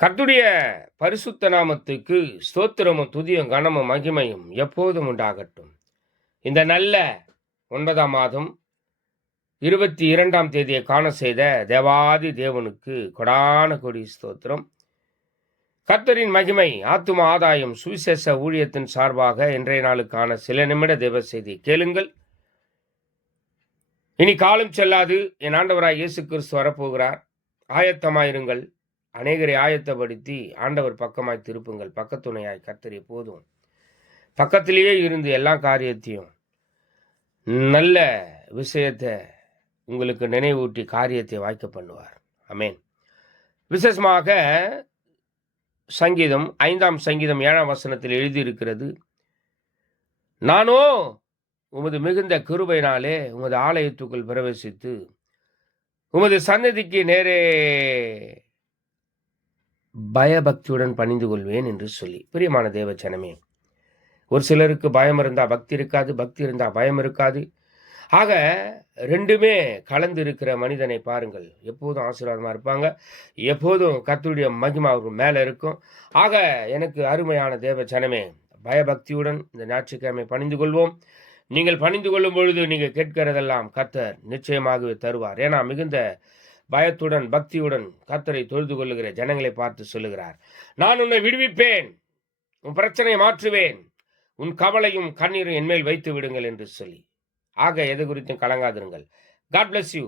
கர்த்தருடைய பரிசுத்த நாமத்துக்கு ஸ்தோத்திரமும் துதியும் கனமும் மகிமையும் எப்போதும் உண்டாகட்டும். இந்த நல்ல 9ஆம் மாதம் 22ஆம் தேதியை காண செய்த தேவாதி தேவனுக்கு கொடான கொடி ஸ்தோத்திரம். கர்த்தரின் மகிமை ஆத்தும ஆதாயம் சுவிசேஷ ஊழியத்தின் சார்பாக இன்றைய நாளுக்கான சில நிமிட தேவ செய்தி கேளுங்கள். இனி காலம் செல்லாது, என் ஆண்டவராய் இயேசு கிறிஸ்து வரப்போகிறார். ஆயத்தமாயிருங்கள். அநேகரை ஆயத்தப்படுத்தி ஆண்டவர் பக்கமாய் திருப்புங்கள். பக்கத்துணையாய் கர்த்தர் எப்போதும் பக்கத்திலேயே இருந்து எல்லா காரியத்தையும் நல்ல விஷயத்தை உங்களுக்கு நினைவூட்டி காரியத்தை வாய்க்க பண்ணுவார். ஆமென். விசேஷமாக சங்கீதம் 5ஆம் சங்கீதம் 7ஆம் வசனத்தில் எழுதியிருக்கிறது, நானோ உமது மிகுந்த கிருபையினாலே உமது ஆலயத்துக்குள் பிரவேசித்து உமது சன்னதிக்கு நேரே பயபக்தியுடன் பணிந்து கொள்வேன் என்று சொல்லி. பிரியமான தேவச்சனமே, ஒரு சிலருக்கு பயம் இருந்தால் பக்தி இருக்காது, பக்தி இருந்தால் பயம் இருக்காது. ஆக ரெண்டுமே கலந்து இருக்கிற மனிதனை பாருங்கள், எப்போதும் ஆசீர்வாதமாக இருப்பாங்க, எப்போதும் கர்த்தருடைய மகிமை அவர்கள் மேலே இருக்கும். ஆக எனக்கு அருமையான தேவச்சனமே, பயபக்தியுடன் இந்த ஞாயிற்றுக்கிழமை பணிந்து கொள்வோம். நீங்கள் பணிந்து கொள்ளும் பொழுது நீங்கள் கேட்கிறதெல்லாம் கர்த்தர் நிச்சயமாகவே தருவார். ஏன்னா மிகுந்த பயத்துடன் பக்தியுடன் கர்த்தரை தொழுது கொள்ளுகிற ஜனங்களை பார்த்து சொல்லுகிறார், நான் உன்னை விடுவிப்பேன், உன் பிரச்சனையை மாற்றுவேன், உன் கவலையும் கண்ணீரும் என்மேல் வைத்து விடுங்கள் என்று சொல்லி. ஆக எது குறித்தும் கலங்காதிருங்கள். God bless you.